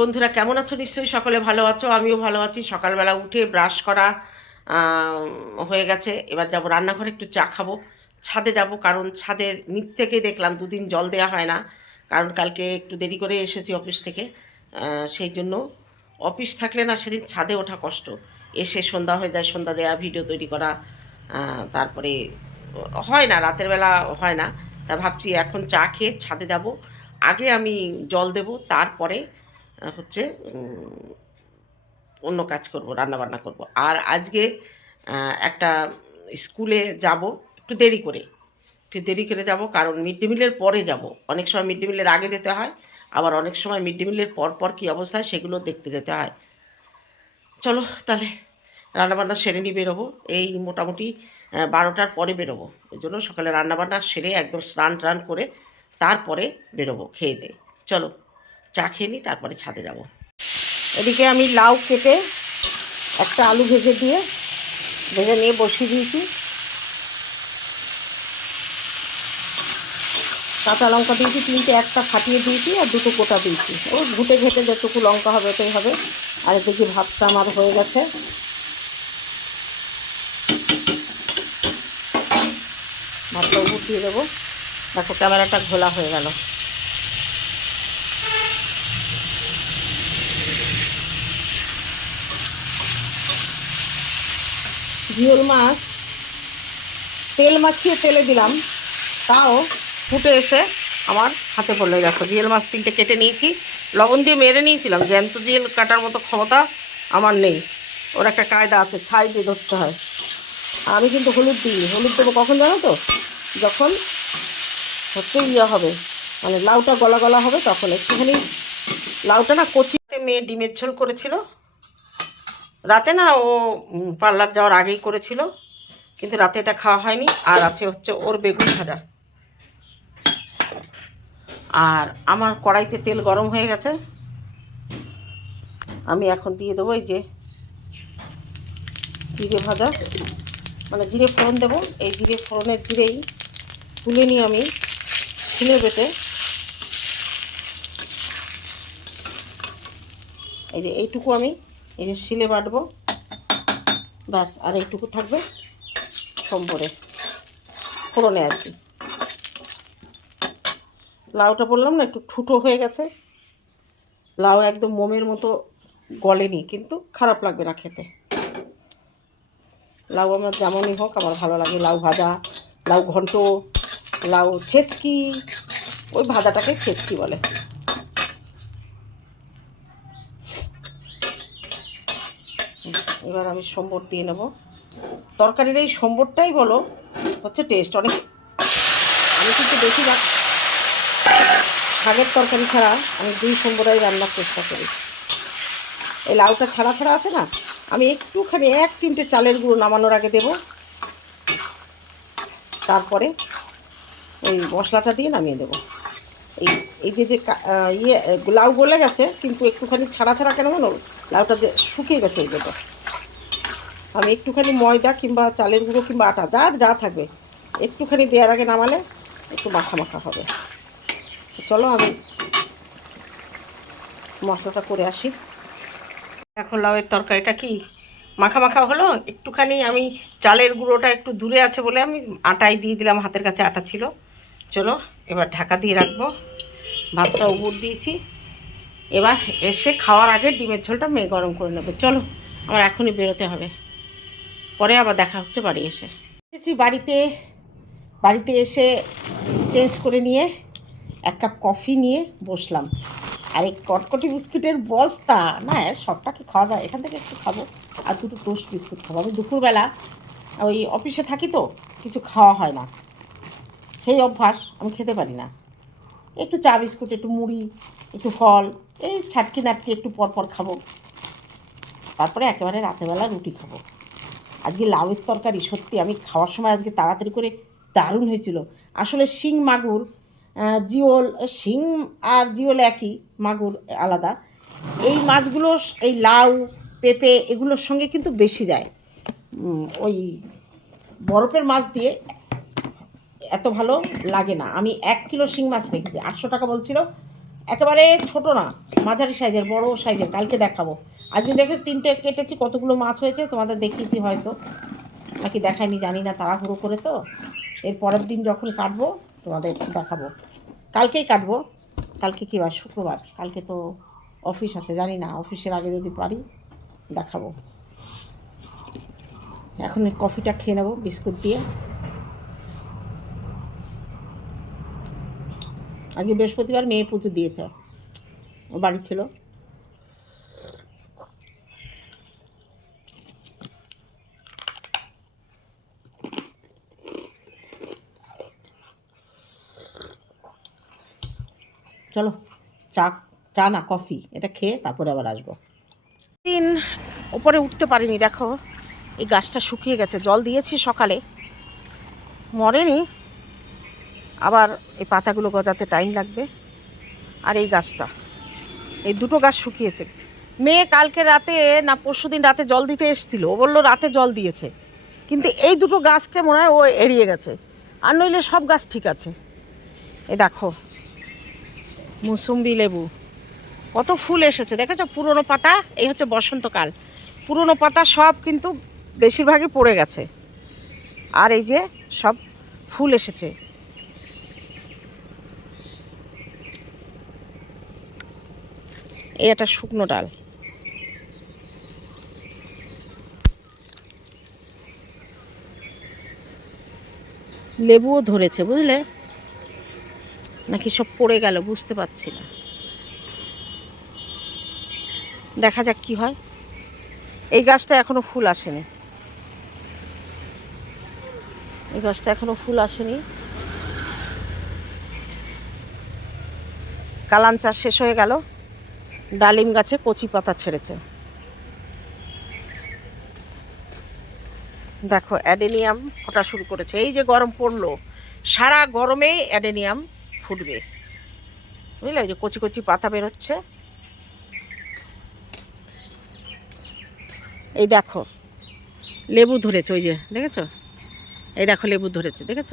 বন্ধুরা, কেমন আছো? নিশ্চয়ই সকলে ভালো আছো। আমিও ভালো আছি। সকালবেলা উঠে ব্রাশ করা হয়ে গেছে। এবার যাব রান্নাঘরে একটু চা খাব। ছাদে যাব, কারণ ছাদের নিচ থেকে দেখলাম দুদিন জল দেওয়া হয় না। কারণ কালকে একটু দেরি করে এসেছি অফিস থেকে। সেই জন্য অফিস থাকলে না সেদিন ছাদে ওঠা কষ্ট। এসে সন্ধ্যা হয়ে যায়, সন্ধ্যা দেওয়া ভিডিও তৈরি করা তারপরে হয় না, রাতের বেলা হয় না। তা ভাবছি এখন চা খেয়ে ছাদে যাব। আগে আমি জল দেব, তারপরে হচ্ছে অন্য কাজ করব রান্না বান্না করব। আর আজকে একটা স্কুলে যাব একটু দেরি করে। একটু দেরি করে যাব কারণ মিড ডে মিলের পরে যাব। অনেক সময় মিড ডে মিলের আগে যেতে হয়, আবার অনেক সময় মিড ডে মিলের পর পর কী অবস্থা সেগুলো দেখতে যেতে হয়। চলো তাহলে রান্নাবান্না সেরে নিয়ে বেরোবো। এই মোটামুটি বারোটার পরে বেরোবো। ওই জন্য সকালে রান্নাবান্না সেরে একদম স্নান টান করে তারপরে বেরোবো, খেয়ে দিয়ে। চলো। চা খেয়ে নিই, তারপরে ছাদে যাব। এদিকে আমি লাউ কেটে একটা আলু ভেজে দিয়ে, ভেজে নিয়ে বসিয়ে দিয়েছি। কাঁচা লঙ্কা দিয়েছি, তিনটে একটা ফাটিয়ে দিয়েছি আর দুটো কোটা দিয়েছি। ও ঘুটে ঘেটে যেটুকু লঙ্কা হবে এটাই হবে। আর এদিকে ভাতটা আমার হয়ে গেছে। ভাতটা উপর দিয়ে দেবো। দেখো, ক্যামেরাটা ঘোলা হয়ে গেল। জিওল মাছ, তেল মাখিয়ে তেলে দিলাম। তাও ফুটে এসে আমার হাতে পড়ল। দেখো জিয়েল মাছ তিনটে কেটে নিয়েছি। লবণ দিয়ে মেরে নিয়েছিলাম। জ্যান্ত জিয়েল কাটার মতো ক্ষমতা আমার নেই। ওর একটা কায়দা আছে, ছাই দিয়ে ধরতে হয়। আমি কিন্তু হলুদ দিই হলুদ দেবো কখন জানো তো? যখন হচ্ছে ইয়ে হবে মানে লাউটা গলা গলা হবে, তখন একটুখানি, লাউটা না কচিতে মেয়ে ডিমের ঝোল করেছিল। রাতে না ও পার্লার যাওয়ার আগেই করেছিল, কিন্তু রাতে এটা খাওয়া হয়নি, আর আছে হচ্ছে ওর বেগুন ভাজা। আর আমার কড়াইতে তেল গরম হয়ে গেছে। আমি এখন দিয়ে দেবো এই যে জিরে ভাজা। মানে জিরে ফোড়ন দেবো, এই জিরে ফোড়নের জিরেই তুলে নিয়ে আমি শিলে বেটে। এই যে এইটুকু আমি এই যে শিলে বাটবো। ব্যাস, আর এইটুকু থাকবে সম্বরে ফোড়নে আর কি। লাউটা বললাম না, একটু ঠুটো হয়ে গেছে। লাউ একদম মোমের মতো গলেনি, কিন্তু খারাপ লাগবে না খেতে। লাউ আমার যেমনই হোক, আমার ভালো লাগে। লাউ ভাজা, লাউ ঘন্ট, লাউ ছেচকি, ওই ভাজাটাকে ছেচকি বলে। এবার আমি সম্বর দিয়ে নেব। তরকারির এই সম্বরটাই বলো, হচ্ছে টেস্ট অনেক আমি কিন্তু বেশিরভাগ শাকের তরকারি ছাড়া আমি দুই সম্বরাই রান্নার চেষ্টা করি। এই লাউটা ছাড়া ছাড়া আছে না? আমি একটুখানি এক চিমটে চালের গুঁড়ো নামানোর আগে দেব। তারপরে ওই মশলাটা দিয়ে নামিয়ে দেবো। এই এই যে যে ইয়ে লাউ গলে গেছে, কিন্তু একটুখানি ছাড়া ছাড়া কেন জানো? লাউটা শুকিয়ে গেছে এই আমি একটুখানি ময়দা কিংবা চালের গুঁড়ো কিংবা আটা, যার যা থাকবে। একটুখানি দেওয়ার আগে নামালে একটু মাখা মাখা হবে। চলো আমি মশলাটা করে আসি। এখন লাউয়ের তরকারিটা কি মাখা মাখা হলো? একটুখানি আমি চালের গুঁড়োটা একটু দূরে আছে বলে আমি আটাই দিয়ে দিলাম, হাতের কাছে আটা ছিল। চলো এবার ঢাকা দিয়ে রাখব। ভাতটা উপর দিয়েছি। এবার এসে খাওয়ার আগে ডিমের ঝোলটা মেয়ে গরম করে নেবে। চলো, আমার এখনই বেরোতে হবে। পরে আবার দেখা হচ্ছে বাড়ি এসে। এসেছি বাড়িতে বাড়িতে এসে চেঞ্জ করে নিয়ে এক কাপ কফি নিয়ে বসলাম। আর এই কটকটি বিস্কুটের বস্তা, না সবটা কি খাওয়া যায়? এখান থেকে একটু খাব। আর দুটো টোস্ট বিস্কুট খাব। আমি দুপুরবেলা ওই অফিসে থাকি তো, কিছু খাওয়া হয় না। সেই অভ্যাস আমি খেতে পারি না। একটু চা বিস্কুট, একটু মুড়ি, একটু ফল, এই ছাটকি নাটকি একটু পর পর খাব। তারপরে একেবারে রাতেরবেলা রুটি খাব। আজকে লাউয়ের তরকারি, সত্যি আমি খাওয়ার সময় আজকে তাড়াতাড়ি করে দারুণ হয়েছিল। আসলে শিং, মাগুর জিওল, শিং আর জিওল একই, মাগুর আলাদা। এই মাছগুলো, এই লাউ, পেঁপে এগুলোর সঙ্গে কিন্তু বেশি যায়। ওই বরফের মাছ দিয়ে এত ভালো লাগে না। আমি এক কিলো শিং মাছ রেখেছি, আটশো টাকা বলছিল। একেবারে ছোট না, মাঝারি সাইজের, বড় সাইজের, কালকে দেখাবো। আজকে দেখো তিনটে কেটেছি, কতগুলো মাছ হয়েছে, তোমাদের দেখিয়েছি হয়তো। নাকি দেখায়নি, জানি না, তাড়াহুড়ো করে তো। এর পরের দিন যখন কাটবো, তোমাদের দেখাবো। কালকেই কাটবো, কালকে কী বার? শুক্রবার। কালকে তো অফিস আছে, জানি না, অফিসের আগে যদি পারি, দেখাবো। এখন কফিটা খেয়ে নেব, বিস্কুট দিয়ে। আজকে বৃহস্পতিবার মেয়ে পুজো দিয়েছে। ও বাড়ি ছিল। চলো, চা চা না, কফি, এটা খেয়ে তারপরে আবার আসব। দিন ওপরে উঠতে পারিনি, দেখো। এই গাছটা শুকিয়ে গেছে, জল দিয়েছি সকালে। মরেনি? আবার এই পাতাগুলো গজাতে টাইম লাগবে। আর এই গাছটা, এই দুটো গাছ শুকিয়েছে। মেয়ে কালকে রাতে না পরশু দিন রাতে জল দিতে এসেছিল। ও বলল রাতে জল দিয়েছে। কিন্তু এই দুটো গাছকে মনে হয় ও এড়িয়ে গেছে। আর নইলে সব গাছ ঠিক আছে। এই দেখো, মুসুম্বি লেবু, কত ফুল এসেছে। দেখেছ পুরনো পাতা? এই হচ্ছে বসন্তকাল। পুরনো পাতা সব কিন্তু বেশিরভাগই পড়ে গেছে। আর এই যে সব ফুল এসেছে। এই একটা শুকনো ডাল। লেবুও ধরেছে, বুঝলে? নাকি সব পড়ে গেল, বুঝতে পারছি না। দেখা যাক কি হয়। এই গাছটা এখনও ফুল আসেনি। এই গাছটা এখনও ফুল আসেনি। কালান চাষ শেষ হয়ে গেল। ডালিম গাছে কচি পাতা ছেড়েছে। দেখো, অ্যাডেনিয়াম ফোটা শুরু করেছে। এই যে গরম পড়ল, সারা গরমেই অ্যাডেনিয়াম ফুটবে। বুঝলে? ওই যে কচি কচি পাতা বেরোচ্ছে। এই দেখো, লেবু ধরেছে, ওই যে, দেখেছ? এই দেখো, লেবু ধরেছে, দেখেছ?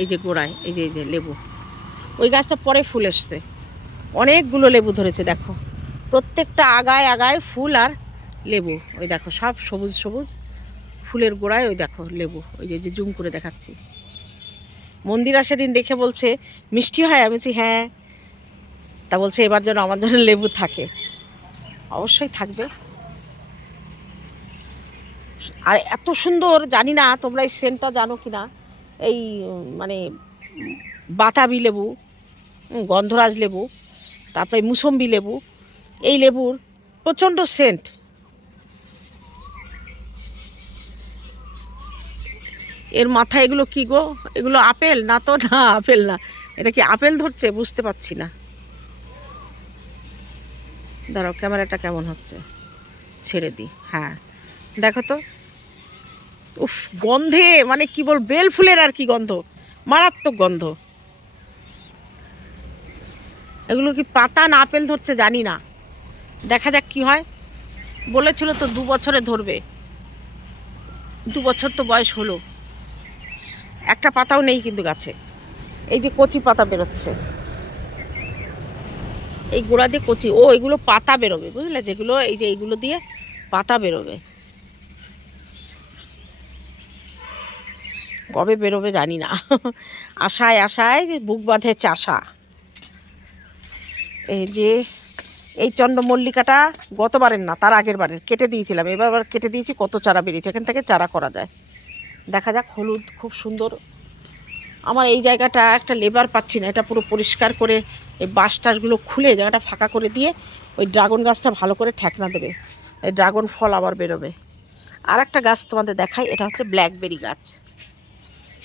এই যে গোড়ায়, এই যে এই যে লেবু। ওই গাছটা পরে ফুল এসছে। অনেকগুলো লেবু ধরেছে, দেখো। প্রত্যেকটা আগায় আগায় ফুল আর লেবু। ওই দেখো, সব সবুজ সবুজ ফুলের গোড়ায় ওই দেখো লেবু, ওই যে জুম করে দেখাচ্ছি। মন্দিরা সেদিন দেখে বলছে, মিষ্টি হয়? আমি বলছি হ্যাঁ। তা বলছে, এবার যেন আমার জন্য লেবু থাকে। অবশ্যই থাকবে। আর এত সুন্দর, জানি না তোমরা এই সেন্টটা জানো কি না, এই মানে বাতাবি লেবু, গন্ধরাজ লেবু, তারপরে মুসম্বি লেবু এই লেবুর প্রচণ্ড সেন্ট। এর মাথায় এগুলো কি গো? এগুলো আপেল? না তো, না, আপেল না। এটা কি আপেল ধরছে? বুঝতে পারছি না। দাঁড়াও, ক্যামেরাটা কেমন হচ্ছে? ছেড়ে দিই। হ্যাঁ। দেখো তো। উফ, গন্ধে মানে কি বল, বেল ফুলের আর কি গন্ধ। মারাত্মক গন্ধ। এগুলো কি পাতা না আপেল ধরছে? জানি না। দেখা যাক কি হয়। বলেছিল তো দু বছরে ধরবে। দু বছর তো বয়স হলো। একটা পাতাও নেই কিন্তু গাছে। এই যে কচি পাতা বেরোচ্ছে। এই গোড়া দিয়ে কচি, ও এগুলো পাতা বেরোবে, বুঝলে? যেগুলো এই যে এইগুলো দিয়ে পাতা বেরোবে। কবে বেরোবে জানি না। আশায় আশায় যে বুক বাঁধে চাষা এই যে এই চন্দ্রমল্লিকাটা গতবারের না, তার আগের বারের। কেটে দিয়েছিলাম, এবার কেটে দিয়েছি, কত চারা বেরিয়েছে, এখান থেকে চারা করা যায়। দেখা যাক, হলুদ খুব সুন্দর। আমার এই জায়গাটা একটা লেবার পাচ্ছি না, এটা পুরো পরিষ্কার করে এই বাঁশ টাসগুলো খুলে জায়গাটা ফাঁকা করে দিয়ে ওই ড্রাগন গাছটা ভালো করে ঠেকনা দেবে। এই ড্রাগন ফল আবার বেরোবে। আর একটা গাছ তোমাদের দেখাই, এটা হচ্ছে ব্ল্যাকবেরি গাছ।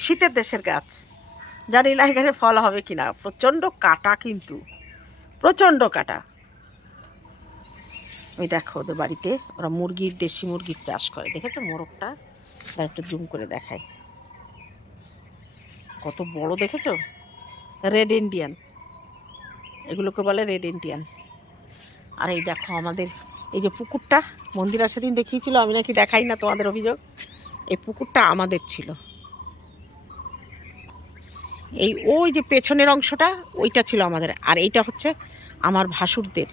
শীতের দেশের গাছ। জানি না এখানে ফল হবে কি না প্রচণ্ড কাটা কিন্তু। প্রচণ্ড কাটা। ওই দেখো ওদের বাড়িতে, ওরা মুরগির, দেশি মুরগির চাষ করে। দেখেছ মোরগটা? তার একটু জুম করে দেখায় কত বড় দেখেছ? Red Indian. এগুলোকে বলে রেড ইন্ডিয়ান। আর এই দেখো আমাদের, এই যে পুকুরটা, মন্দিরা সেদিন দেখিয়েছিল, আমি নাকি দেখাই না তোমাদের অভিযোগ। এই পুকুরটা আমাদের ছিল। এই ওই যে পেছনের অংশটা, ওইটা ছিল আমাদের। আর এইটা হচ্ছে আমার ভাসুরদের।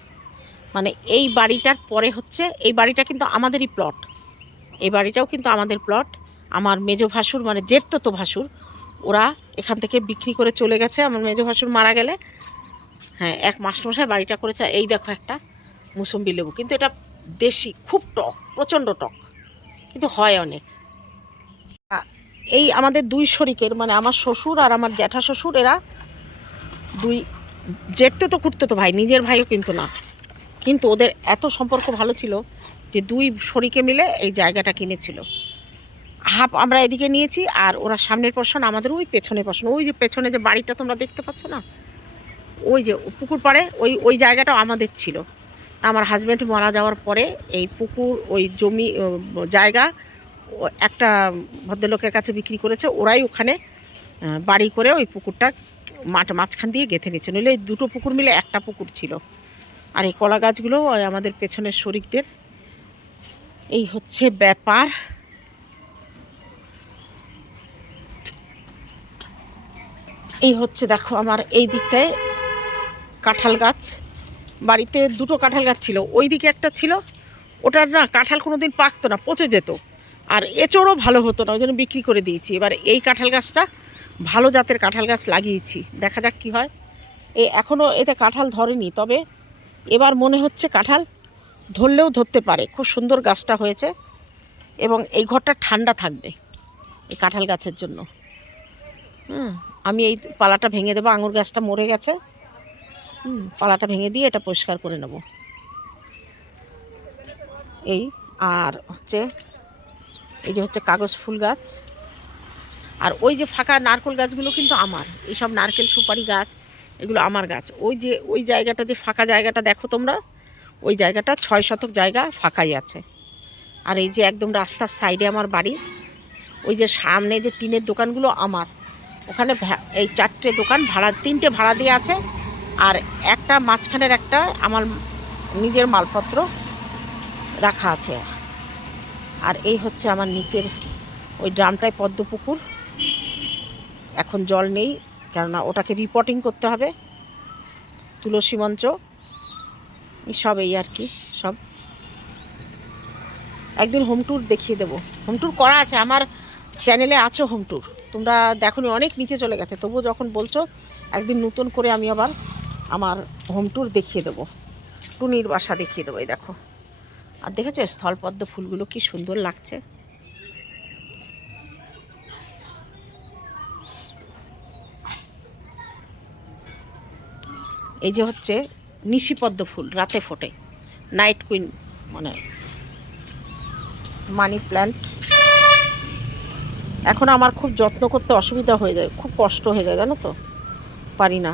মানে এই বাড়িটার পরে হচ্ছে, এই বাড়িটা কিন্তু আমাদেরই প্লট এই বাড়িটাও কিন্তু আমাদের প্লট আমার মেজো ভাসুর মানে জেঠতো ভাসুর, ওরা এখান থেকে বিক্রি করে চলে গেছে। আমার মেজো ভাসুর মারা গেলে হ্যাঁ এক মাস্টমশাই বাড়িটা করেছে। এই দেখো একটা মুসম্বি লেবু। কিন্তু এটা দেশি, খুব টক, প্রচণ্ড টক, কিন্তু হয় অনেক। এই আমাদের দুই শরিকের মানে আমার শ্বশুর আর আমার জ্যাঠা শ্বশুর, এরা দুই জেঠতো তো কুটতো তো ভাই, নিজের ভাইও কিন্তু না। কিন্তু ওদের এত সম্পর্ক ভালো ছিল যে দুই শরিকে মিলে এই জায়গাটা কিনেছিল। হাফ আমরা এদিকে নিয়েছি আর ওরা সামনের পোর্শন আমাদের ওই পেছনের পোর্শন ওই যে পেছনে যে বাড়িটা তোমরা দেখতে পাচ্ছ না? ওই যে পুকুর পাড়ে, ওই ওই জায়গাটাও আমাদের ছিল। তা আমার হাজব্যান্ড মারা যাওয়ার পরে এই পুকুর, ওই জমি জায়গা একটা ভদ্রলোকের কাছে বিক্রি করেছে। ওরাই ওখানে বাড়ি করে ওই পুকুরটা মাঠ মাঝখান দিয়ে গেঁথে নিচ্ছে নইলে দুটো পুকুর মিলে একটা পুকুর ছিল। আর এই কলা গাছগুলো আমাদের পেছনের শরিকদের। এই হচ্ছে ব্যাপার। এই হচ্ছে দেখো আমার এই দিকটায় কাঁঠাল গাছ। বাড়িতে দুটো কাঁঠাল গাছ ছিল ওই দিকে একটা ছিল। ওটার না কাঁঠাল কোনো দিন পাকতো না, পচে যেত। আর এচোড়ও ভালো হতো না, ওই জন্য বিক্রি করে দিয়েছি। এবার এই কাঁঠাল গাছটা ভালো জাতের কাঁঠাল গাছ লাগিয়েছি। দেখা যাক কি হয়। এ এখনও এতে কাঁঠাল ধরেনি, তবে এবার মনে হচ্ছে কাঁঠাল ধরলেও ধরতে পারে। খুব সুন্দর গাছটা হয়েছে এবং এই ঘরটা ঠান্ডা থাকবে এই কাঁঠাল গাছের জন্য। হুম, আমি এই পালাটা ভেঙে দেবো, আঙুর গাছটা মরে গেছে। হুম, পালাটা ভেঙে দিয়ে এটা পরিষ্কার করে নেব। এই আর হচ্ছে, এই যে হচ্ছে কাগজ ফুল গাছ। আর ওই যে ফাঁকা নারকেল গাছগুলো কিন্তু আমার, এইসব নারকেল সুপারি গাছ এগুলো আমার গাছ। ওই যে, ওই জায়গাটা যে ফাঁকা জায়গাটা দেখো তোমরা, ওই জায়গাটা ছয় শতক জায়গা ফাঁকাই আছে। আর এই যে একদম রাস্তার সাইডে আমার বাড়ি, ওই যে সামনে যে টিনের দোকানগুলো আমার, ওখানে এই চারটে দোকান ভাড়া, তিনটে ভাড়া দিয়ে আছে। আর একটা মাঝখানের একটা আমার নিজের মালপত্র রাখা আছে। আর এই হচ্ছে আমার নিচের, ওই ড্রামটায় পদ্ম পুকুর এখন জল নেই কেননা ওটাকে রিপোর্টিং করতে হবে। তুলসী মঞ্চ সব এই আর কি, সব। একদিন হোম ট্যুর দেখিয়ে দেবো। হোম ট্যুর করা আছে, আমার চ্যানেলে আছে হোম ট্যুর তোমরা দেখো অনেক নিচে চলে গেছে। তবুও যখন বলছো, একদিন নতুন করে আমি আবার আমার হোম ট্যুর দেখিয়ে দেবো। টুনির বাসা দেখিয়ে দেবো, এই দেখো। আর দেখেছ, স্থলপদ্ম ফুলগুলো কি সুন্দর লাগছে? এই যে হচ্ছে নিশিপদ্ম ফুল, রাতে ফোটে। নাইট কুইন মানে মানি প্ল্যান্ট এখন আমার খুব যত্ন করতে অসুবিধা হয়ে যায়, খুব কষ্ট হয়ে যায়, জানো তো? পারি না।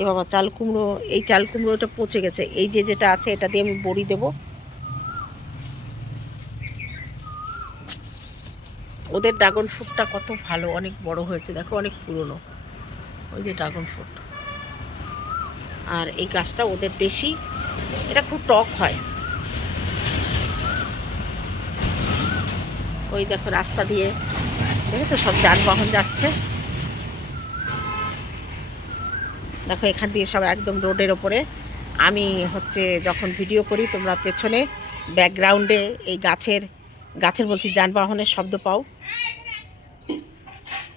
এ বাবা, চাল কুমড়ো, এই চাল কুমড়োটা পচে গেছে। এই যে যেটা আছে, এটা দিয়ে আমি বড়ি দেব। ওদের ড্রাগন ফ্রুটটা কত ভালো, অনেক বড় হয়েছে, দেখো, অনেক পুরনো। ওই যে ড্রাগন ফ্রুট আর এই গাছটা ওদের দেশি। এটা খুব টক হয়। ওই দেখো রাস্তা দিয়ে। দেখো তো সব যানবাহন যাচ্ছে। দেখো এখান দিয়ে সব একদম রোডের ওপরে। আমি হচ্ছে যখন ভিডিও করি, তোমরা পেছনে ব্যাকগ্রাউন্ডে এই গাছের গাছের বলছি যানবাহনের শব্দ পাও।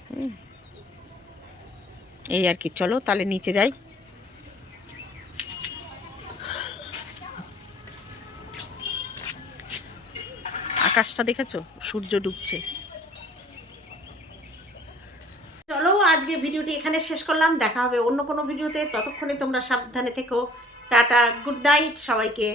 হুম। এই আর কি, চলো তাহলে নিচে যাই। আকাশটা দেখেছ? সূর্য ডুবছে। চলো, আজকে ভিডিওটি এখানে শেষ করলাম। দেখা হবে অন্য কোনো ভিডিওতে। ততক্ষণে তোমরা সাবধানে থেকো। টাটা, গুড নাইট সবাইকে।